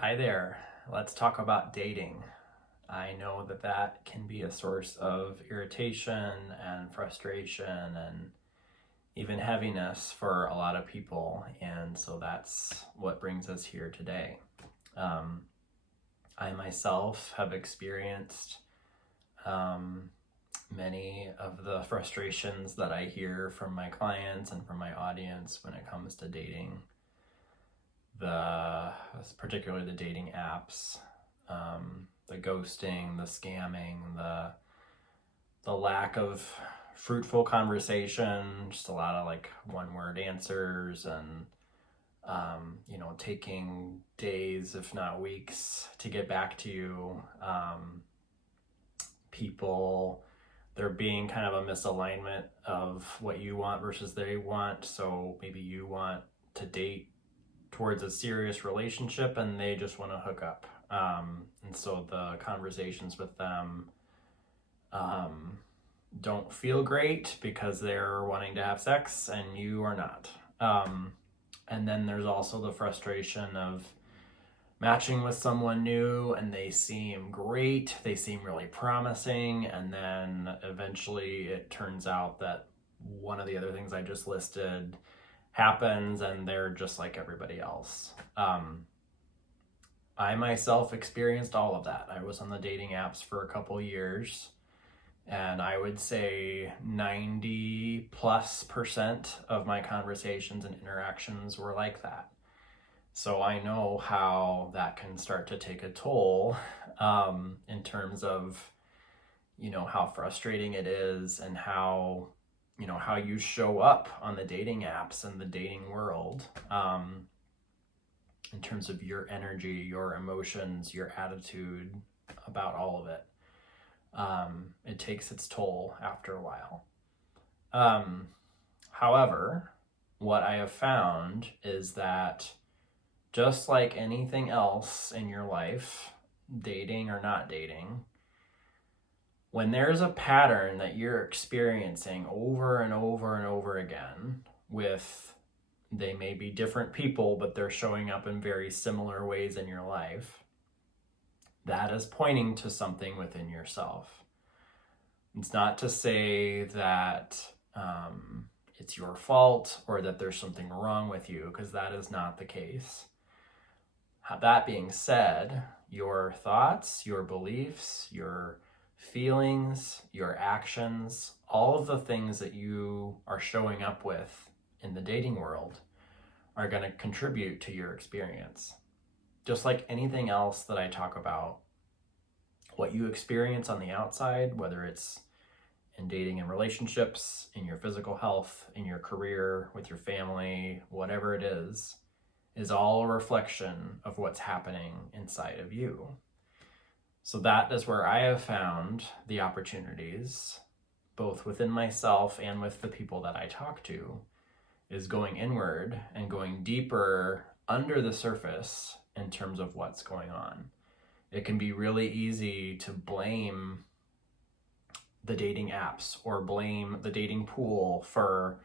Hi there. Let's talk about dating. I know that that can be a source of irritation and frustration and even heaviness for a lot of people. And so that's what brings us here today. Um, I myself have experienced many of the frustrations that I hear from my clients and from my audience when it comes to dating. Particularly the dating apps, the ghosting, the scamming, the lack of fruitful conversation, just a lot of like one word answers, and taking days, if not weeks, to get back to you. People, there being kind of a misalignment of what you want versus they want. So maybe you want to date towards a serious relationship and they just want to hook up. And so the conversations with them don't feel great because they're wanting to have sex and you are not. And then there's also the frustration of matching with someone new and they seem great, they seem really promising, and then eventually it turns out that one of the other things I just listed happens and they're just like everybody else. I myself experienced all of that. I was on the dating apps for a couple years, and I would say 90+% of my conversations and interactions were like that. So I know how that can start to take a toll in terms of, how frustrating it is and how you show up on the dating apps and the dating world, in terms of your energy, your emotions, your attitude about all of it. It takes its toll after a while. However, what I have found is that just like anything else in your life, dating or not dating, when there's a pattern that you're experiencing over and over and over again they may be different people, but they're showing up in very similar ways in your life, that is pointing to something within yourself. It's not to say that it's your fault or that there's something wrong with you, because that is not the case. That being said, your thoughts, your beliefs, your feelings, your actions, all of the things that you are showing up with in the dating world are going to contribute to your experience. Just like anything else that I talk about, what you experience on the outside, whether it's in dating and relationships, in your physical health, in your career, with your family, whatever it is all a reflection of what's happening inside of you. So that is where I have found the opportunities, both within myself and with the people that I talk to, is going inward and going deeper under the surface in terms of what's going on. It can be really easy to blame the dating apps or blame the dating pool for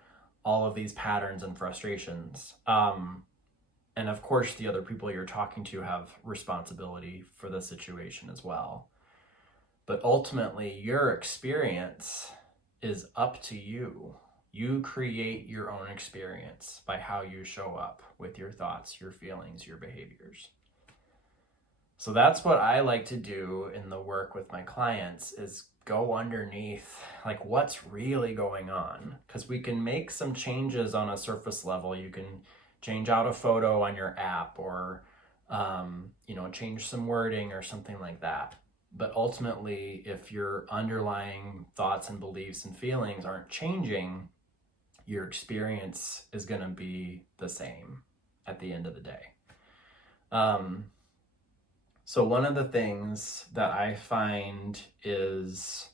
all of these patterns and frustrations. And of course, the other people you're talking to have responsibility for the situation as well. But ultimately, your experience is up to you. You create your own experience by how you show up with your thoughts, your feelings, your behaviors. So that's what I like to do in the work with my clients, is go underneath, like, what's really going on. Because we can make some changes on a surface level. You can change out a photo on your app or, change some wording or something like that. But ultimately, if your underlying thoughts and beliefs and feelings aren't changing, your experience is going to be the same at the end of the day. So one of the things that I find is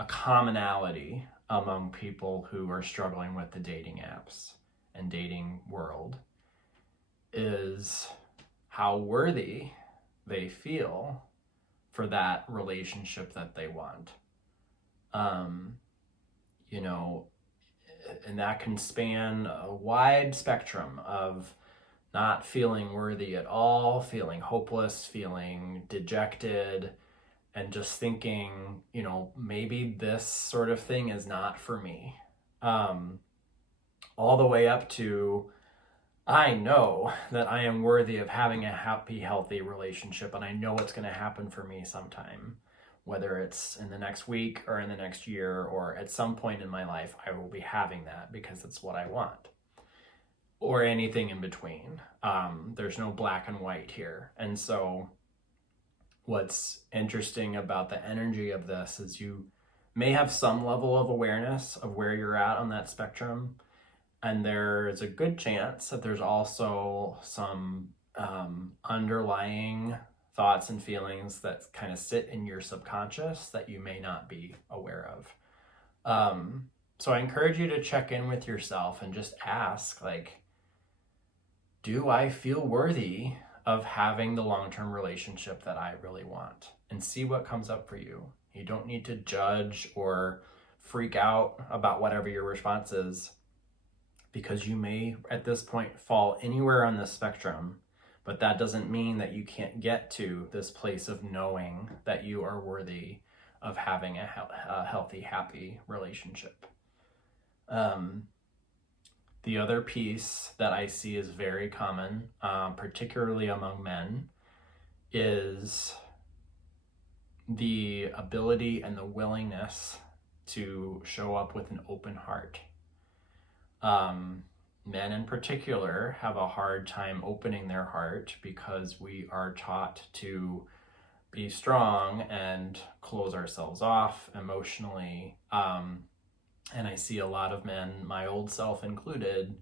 a commonality among people who are struggling with the dating apps and dating world is how worthy they feel for that relationship that they want. And that can span a wide spectrum of not feeling worthy at all, feeling hopeless, feeling dejected, and just thinking, maybe this sort of thing is not for me. All the way up to, I know that I am worthy of having a happy, healthy relationship, and I know it's going to happen for me sometime, whether it's in the next week or in the next year or at some point in my life. I will be having that because it's what I want, or anything in between. There's no black and white here. And so what's interesting about the energy of this is you may have some level of awareness of where you're at on that spectrum. And there's a good chance that there's also some underlying thoughts and feelings that kind of sit in your subconscious that you may not be aware of. So I encourage you to check in with yourself and just ask, do I feel worthy of having the long-term relationship that I really want? And see what comes up for you. You don't need to judge or freak out about whatever your response is, because you may at this point fall anywhere on the spectrum, but that doesn't mean that you can't get to this place of knowing that you are worthy of having a healthy, happy relationship. The other piece that I see is very common, particularly among men, is the ability and the willingness to show up with an open heart. Men in particular have a hard time opening their heart because we are taught to be strong and close ourselves off emotionally. And I see a lot of men, my old self included,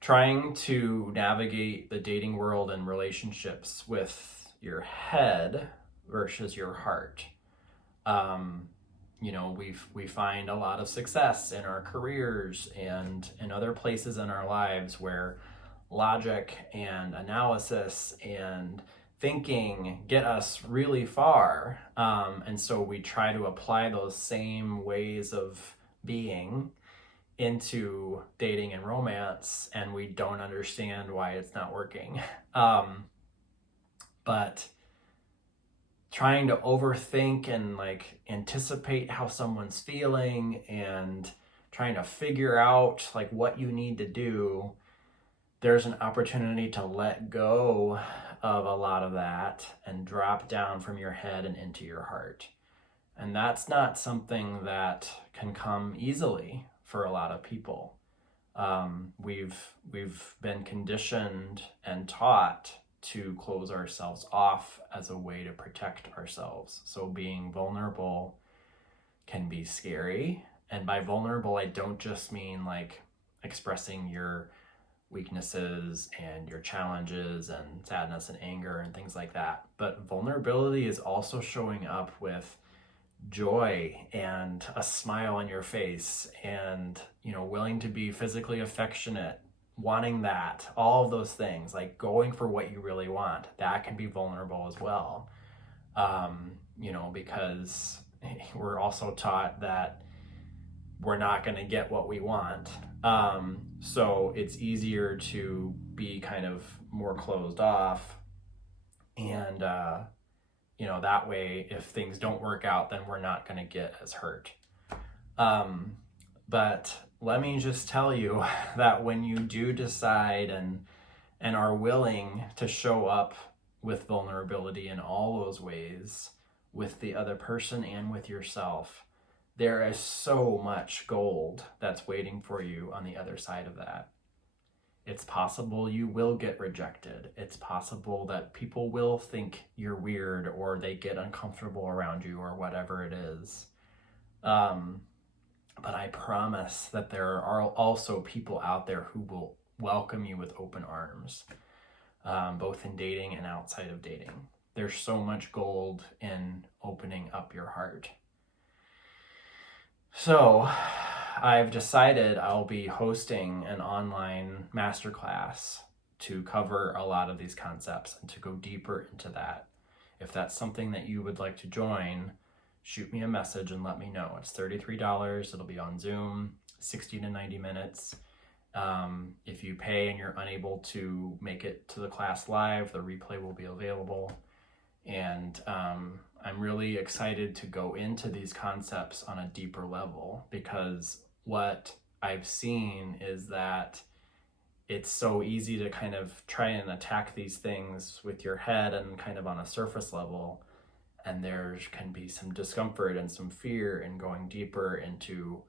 trying to navigate the dating world and relationships with your head versus your heart. We find a lot of success in our careers and in other places in our lives where logic and analysis and thinking get us really far. And so we try to apply those same ways of being into dating and romance, and we don't understand why it's not working. But trying to overthink and anticipate how someone's feeling and trying to figure out what you need to do, there's an opportunity to let go of a lot of that and drop down from your head and into your heart. And that's not something that can come easily for a lot of people. We've been conditioned and taught to close ourselves off as a way to protect ourselves. So being vulnerable can be scary. And by vulnerable, I don't just mean expressing your weaknesses and your challenges and sadness and anger and things like that. But vulnerability is also showing up with joy and a smile on your face and, willing to be physically affectionate, wanting that, all of those things, going for what you really want. That can be vulnerable as well. Because we're also taught that we're not going to get what we want. So it's easier to be kind of more closed off. And, that way, if things don't work out, then we're not going to get as hurt. But let me just tell you that when you do decide and are willing to show up with vulnerability in all those ways, with the other person and with yourself, there is so much gold that's waiting for you on the other side of that. It's possible you will get rejected. It's possible that people will think you're weird or they get uncomfortable around you or whatever it is. But I promise that there are also people out there who will welcome you with open arms, both in dating and outside of dating. There's so much gold in opening up your heart. So I've decided I'll be hosting an online masterclass to cover a lot of these concepts and to go deeper into that. If that's something that you would like to join, shoot me a message and let me know. It's $33. It'll be on Zoom, 60 to 90 minutes. If you pay and you're unable to make it to the class live, the replay will be available. And I'm really excited to go into these concepts on a deeper level, because what I've seen is that it's so easy to kind of try and attack these things with your head and kind of on a surface level. And there can be some discomfort and some fear in going deeper into,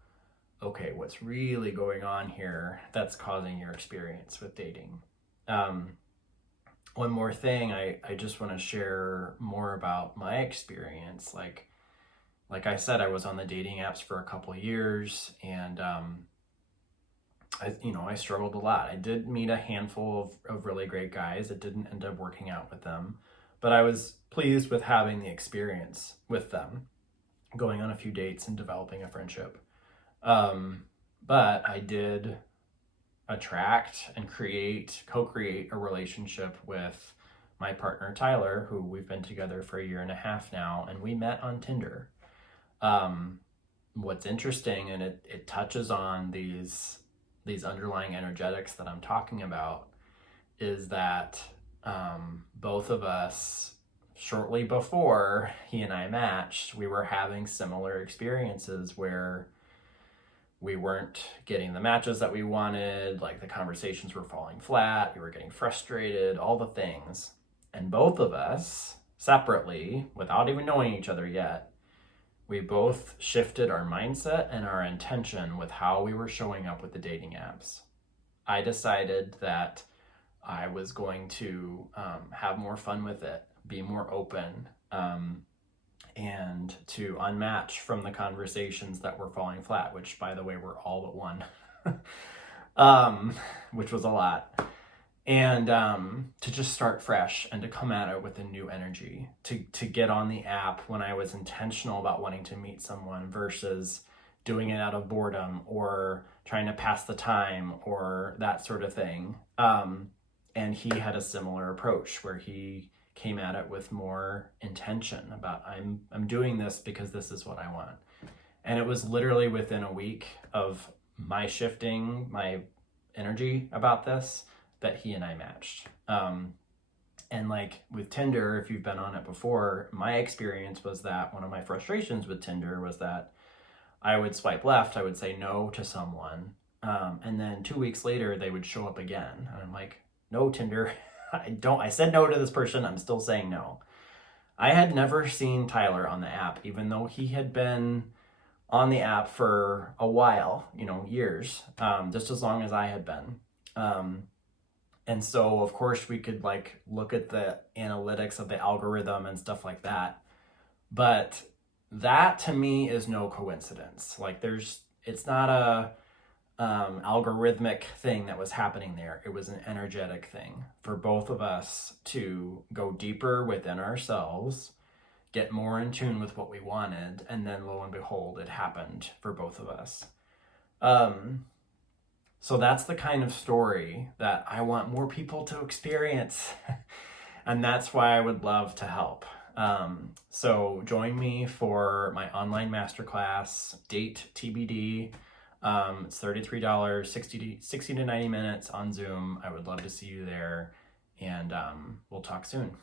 okay, what's really going on here that's causing your experience with dating. One more thing, I just want to share more about my experience. Like I said, I was on the dating apps for a couple of years, and I struggled a lot. I did meet a handful of really great guys. It didn't end up working out with them, but I was pleased with having the experience with them, going on a few dates and developing a friendship. But I did attract and co-create a relationship with my partner, Tyler, who we've been together for 1.5 years now, and we met on Tinder. What's interesting, and it touches on these underlying energetics that I'm talking about, is that both of us, shortly before he and I matched, we were having similar experiences where we weren't getting the matches that we wanted, like the conversations were falling flat, we were getting frustrated, all the things. And both of us, separately, without even knowing each other yet, we both shifted our mindset and our intention with how we were showing up with the dating apps. I decided that I was going to have more fun with it, be more open, and to unmatch from the conversations that were falling flat, which, by the way, were all but one, which was a lot. And to just start fresh and to come at it with a new energy, to get on the app when I was intentional about wanting to meet someone versus doing it out of boredom or trying to pass the time or that sort of thing. And he had a similar approach where he came at it with more intention about, I'm doing this because this is what I want. And it was literally within a week of my shifting my energy about this that he and I matched. And like with Tinder, if you've been on it before, my experience was that one of my frustrations with Tinder was that I would swipe left, I would say no to someone, and then 2 weeks later they would show up again. And I'm like, no, Tinder, I said no to this person, I'm still saying no. I had never seen Tyler on the app, even though he had been on the app for a while, years, just as long as I had been. And so, of course, we could look at the analytics of the algorithm and stuff like that. But that to me is no coincidence. It's not a algorithmic thing that was happening there. It was an energetic thing for both of us to go deeper within ourselves, get more in tune with what we wanted, and then lo and behold, it happened for both of us. So that's the kind of story that I want more people to experience. And that's why I would love to help. So join me for my online masterclass, date TBD. It's $33, 60 to 90 minutes on Zoom. I would love to see you there, and we'll talk soon.